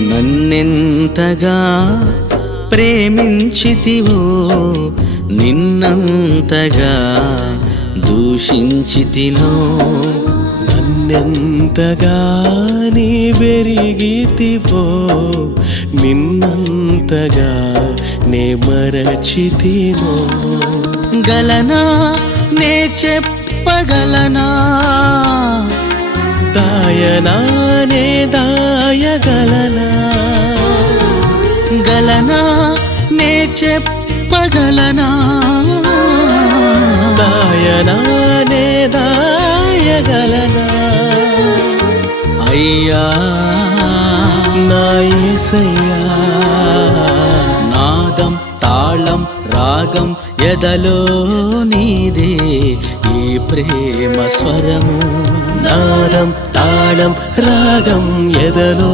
నన్నెంతగా ప్రేమించితివో నిన్నంతగా దూషించితినో నన్నెంతగా నీ వెరిగితివో నిన్నంతగా నే మరచితినో గలనా నే చెప్పగలనా దాయనా నే దాయగలనా గలనా నే చెప్పగలనా దాయనా నే దాయగలనా అయ్యా నా యేసయ్యా నాదం తాళం రాగం ఎదలో నీదే ఈ ప్రేమ స్వరము నాదం తాళం రాగం ఎదలో